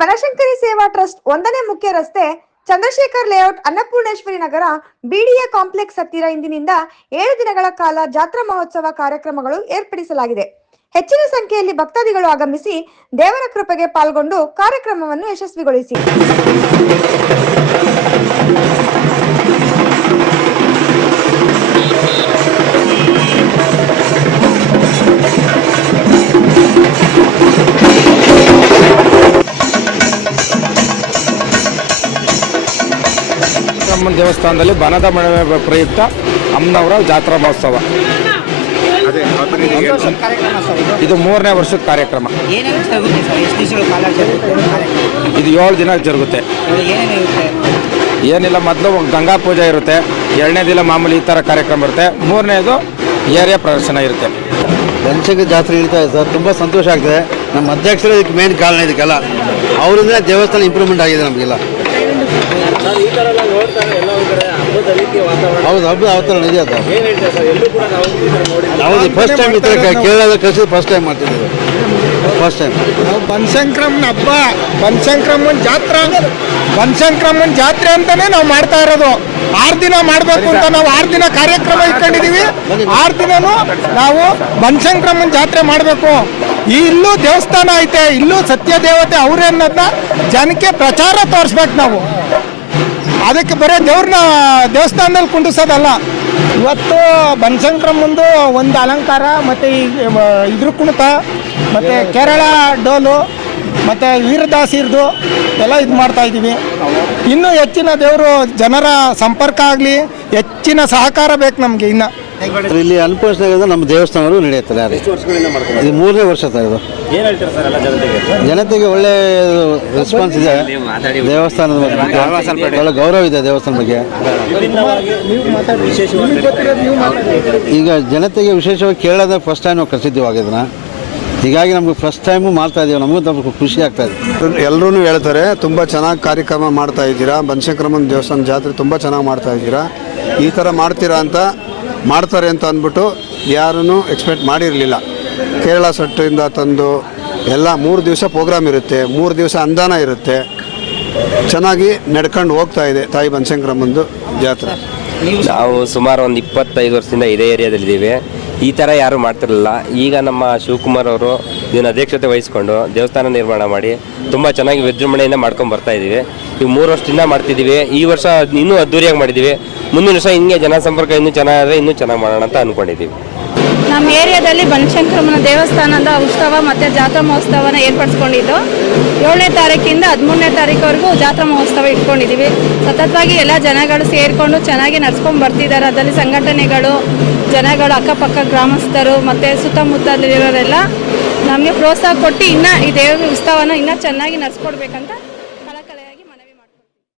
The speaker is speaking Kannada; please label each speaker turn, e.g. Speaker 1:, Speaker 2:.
Speaker 1: ಬನಶಂಕರಿ ಸೇವಾ ಟ್ರಸ್ಟ್ ಒಂದನೇ ಮುಖ್ಯ ರಸ್ತೆ Chandrashekhar layout Annapoorneshwari Nagar BDA complex ಹತ್ತಿರ ಇಂದಿನಿಂದ ಏಳು ದಿನಗಳ ಕಾಲ ಜಾತ್ರಾ ಮಹೋತ್ಸವ ಕಾರ್ಯಕ್ರಮಗಳು ಏರ್ಪಡಿಸಲಾಗಿದೆ. ಹೆಚ್ಚಿನ ಸಂಖ್ಯೆಯಲ್ಲಿ ಭಕ್ತಾದಿಗಳು ಆಗಮಿಸಿ ದೇವರ ಕೃಪೆಗೆ ಪಾಲ್ಗೊಂಡು ಕಾರ್ಯಕ್ರಮವನ್ನು ಯಶಸ್ವಿಗೊಳಿಸಿ.
Speaker 2: ಅಮ್ಮನ ದೇವಸ್ಥಾನದಲ್ಲಿ ಬನದ ಮಳೆ ಪ್ರಯುಕ್ತ ಅಮ್ಮನವರ ಜಾತ್ರಾ ಮಹೋತ್ಸವ. ಇದು? ಮೂರನೇ ವರ್ಷದ ಕಾರ್ಯಕ್ರಮ? ಇದು ಏಳು ದಿನ ಜರುಗುತ್ತೆ. ಏನಿಲ್ಲ ಮೊದಲು ಗಂಗಾ ಪೂಜೆ ಇರುತ್ತೆ. ಎರಡನೇ ದಿನ ಮಾಮೂಲಿ ಈ ಥರ ಕಾರ್ಯಕ್ರಮ ಇರುತ್ತೆ. ಮೂರನೇದು ಏರಿಯಾ ಪ್ರದರ್ಶನ ಇರುತ್ತೆ.
Speaker 3: ಜನಸಂಖ್ಯೆ ಜಾತ್ರೆ ಇರ್ತಾ ಇದೆ ಸರ್. ತುಂಬ ಸಂತೋಷ ಆಗ್ತದೆ. ನಮ್ಮ ಅಧ್ಯಕ್ಷರು ಇದಕ್ಕೆ ಮೇನ್ ಕಾರಣ ಇದಕ್ಕೆಲ್ಲ. ಅವರಿಂದ ದೇವಸ್ಥಾನ ಇಂಪ್ರೂವ್ಮೆಂಟ್ ಆಗಿದೆ ನಮಗೆಲ್ಲ. ಹೌದು ಹಬ್ಬದ ಅವತಾರ ಇದೆ ಅದು? ಹೌದು ಫಸ್ಟ್ ಟೈಮ್ ಈ ಥರ ಕಳಿಸಿದ್ದು ಫಸ್ಟ್ ಟೈಮ್ ಮಾಡ್ತಿದ್ದೀವಿ. ಫಸ್ಟ್ ಟೈಮ್
Speaker 4: ನಾವು ಬನಶಂಕ್ರಮ್ಮನ ಹಬ್ಬ ಬನಶಂಕ್ರಮ್ಮನ ಜಾತ್ರಾ ಬನಶಂಕ್ರಮ್ಮನ ಜಾತ್ರೆ ಅಂತಾನೆ ನಾವು ಮಾಡ್ತಾ ಇರೋದು. ಆರು ದಿನ ಮಾಡಬೇಕು ಅಂತ ನಾವು ಆರು ದಿನ ಕಾರ್ಯಕ್ರಮ ಇಟ್ಕೊಂಡಿದ್ದೀವಿ. ಆರು ದಿನನೂ ನಾವು ಬನಶಂಕ್ರಮ್ಮನ ಜಾತ್ರೆ ಮಾಡಬೇಕು. ಈ ಇಲ್ಲೂ ದೇವಸ್ಥಾನ ಐತೆ, ಇಲ್ಲೂ ಸತ್ಯ ದೇವತೆ ಅವರೇ ಅನ್ನೋದನ್ನ ಜನಕ್ಕೆ ಪ್ರಚಾರ ತೋರಿಸ್ಬೇಕು ನಾವು. ಅದಕ್ಕೆ ಬರೀ ದೇವ್ರನ್ನ ದೇವಸ್ಥಾನದಲ್ಲಿ ಕುಂಡಿಸೋದಲ್ಲ. ಇವತ್ತು ಬನಶಂಕ್ರಮ್ಮಂದು ಒಂದು ಅಲಂಕಾರ, ಮತ್ತು ಇದ್ರ ಕುಣಿತ, ಮತ್ತು ಕೇರಳ ಡೋಲು ಮತ್ತು ವೀರದಾಸಿರ್ದು ಎಲ್ಲ ಇದು ಮಾಡ್ತಾ ಇದ್ದೀವಿ. ಇನ್ನೂ ಹೆಚ್ಚಿನ ದೇವರು ಜನರ ಸಂಪರ್ಕ ಆಗಲಿ ಹೆಚ್ಚಿನ ಸಹಕಾರ ಬೇಕು ನಮಗೆ ಇನ್ನು.
Speaker 3: ಇಲ್ಲಿ ಅನ್ಪೋಷಣೆ ನಮ್ಮ ದೇವಸ್ಥಾನಗಳು ನಡೆಯುತ್ತದೆ ಯಾರು? ಇದು ಮೂರನೇ ವರ್ಷ ಸರ್ ಇದು. ಜನತೆಗೆ? ಒಳ್ಳೆ ರೆಸ್ಪಾನ್ಸ್ ಇದೆ. ದೇವಸ್ಥಾನದ ಬಗ್ಗೆ. ಒಳ್ಳೆ ಗೌರವ ಇದೆ ದೇವಸ್ಥಾನದ ಬಗ್ಗೆ. ಈಗ ಜನತೆಗೆ ವಿಶೇಷವಾಗಿ ಕೇರಳದ ಫಸ್ಟ್ ಟೈಮ್ ನಾವು ಹೀಗಾಗಿ ನಮ್ಗೆ ಫಸ್ಟ್ ಟೈಮು ಮಾಡ್ತಾ ಇದೀವಿ ನಮಗೂ ನಮ್ಗೆ ಖುಷಿ ಆಗ್ತಾ ಇದೆ.
Speaker 5: ಎಲ್ಲರೂ ಹೇಳ್ತಾರೆ ತುಂಬ ಚೆನ್ನಾಗಿ ಕಾರ್ಯಕ್ರಮ ಮಾಡ್ತಾ ಇದ್ದೀರಾ ಬನಶಂಕರಮ್ಮನ ದೇವಸ್ಥಾನ ಜಾತ್ರೆ ತುಂಬ ಚೆನ್ನಾಗಿ ಮಾಡ್ತಾ ಇದ್ದೀರಾ ಈ ಥರ ಮಾಡ್ತೀರಾ ಅಂತ ಮಾಡ್ತಾರೆ ಅಂತ ಅಂದ್ಬಿಟ್ಟು ಯಾರೂ ಎಕ್ಸ್ಪೆಕ್ಟ್ ಮಾಡಿರಲಿಲ್ಲ. ಕೇರಳ ಸಟ್ಟಿಂದ ತಂದು ಎಲ್ಲ ಮೂರು ದಿವಸ ಪ್ರೋಗ್ರಾಮ್ ಇರುತ್ತೆ ಮೂರು ದಿವಸ ಅನುದಾನ ಇರುತ್ತೆ. ಚೆನ್ನಾಗಿ ನಡ್ಕೊಂಡು ಹೋಗ್ತಾ ಇದೆ ತಾಯಿ ಬನಶಂಕರಮ್ಮಂದು ಜಾತ್ರೆ.
Speaker 6: ನಾವು ಸುಮಾರು ಒಂದು ಇಪ್ಪತ್ತೈದು ವರ್ಷದಿಂದ ಇದೇ ಏರಿಯಾದಲ್ಲಿದ್ದೀವಿ. ಈ ಥರ ಯಾರು ಮಾಡ್ತಿರಲಿಲ್ಲ. ಈಗ ನಮ್ಮ ಶಿವಕುಮಾರ್ ಅವರು ಇದನ್ನು ಅಧ್ಯಕ್ಷತೆ ವಹಿಸ್ಕೊಂಡು ದೇವಸ್ಥಾನ ನಿರ್ಮಾಣ ಮಾಡಿ ತುಂಬ ಚೆನ್ನಾಗಿ ವಿಜೃಂಭಣೆಯಿಂದ ಮಾಡ್ಕೊಂಡು ಬರ್ತಾ ಇದ್ದೀವಿ. ಈಗ ಮೂರು ವರ್ಷದಿಂದ ಮಾಡ್ತಿದ್ದೀವಿ. ಈ ವರ್ಷ ಇನ್ನೂ ಅದ್ದೂರಿಯಾಗಿ ಮಾಡಿದ್ದೀವಿ. ಮುಂದಿನ ವರ್ಷ ಹಿಂಗೆ ಜನಸಂಪರ್ಕ ಇನ್ನೂ ಚೆನ್ನಾಗಿದೆ ಇನ್ನೂ ಚೆನ್ನಾಗಿ ಮಾಡೋಣ ಅಂತ ಅಂದ್ಕೊಂಡಿದ್ದೀವಿ
Speaker 7: ನಮ್ಮ ಏರಿಯಾದಲ್ಲಿ ಬನಶಂಕರಮ್ಮನ ದೇವಸ್ಥಾನದ ಉತ್ಸವ ಮತ್ತು ಜಾತ್ರಾ ಮಹೋತ್ಸವನ ಏರ್ಪಡಿಸ್ಕೊಂಡಿದ್ದು. ಏಳನೇ ತಾರೀಕಿಂದ ಹದಿಮೂರನೇ ತಾರೀಕುವರೆಗೂ ಜಾತ್ರಾ ಮಹೋತ್ಸವ ಇಟ್ಕೊಂಡಿದ್ದೀವಿ. ಸತತವಾಗಿ ಎಲ್ಲ ಜನಗಳು ಸೇರಿಕೊಂಡು ಚೆನ್ನಾಗಿ ನಡ್ಸ್ಕೊಂಡು ಬರ್ತಿದ್ದಾರೆ. ಅದರಲ್ಲಿ ಸಂಘಟನೆಗಳು, ಜನಗಳು, ಅಕ್ಕಪಕ್ಕ ಗ್ರಾಮಸ್ಥರು ಮತ್ತು ಸುತ್ತಮುತ್ತಲಿರೋರೆಲ್ಲ ನಮಗೆ ಪ್ರೋತ್ಸಾಹ ಕೊಟ್ಟು ಇನ್ನೂ ಈ ದೇವ ಉತ್ಸವನ ಇನ್ನೂ ಚೆನ್ನಾಗಿ ನಡ್ಸ್ಕೊಡ್ಬೇಕಂತ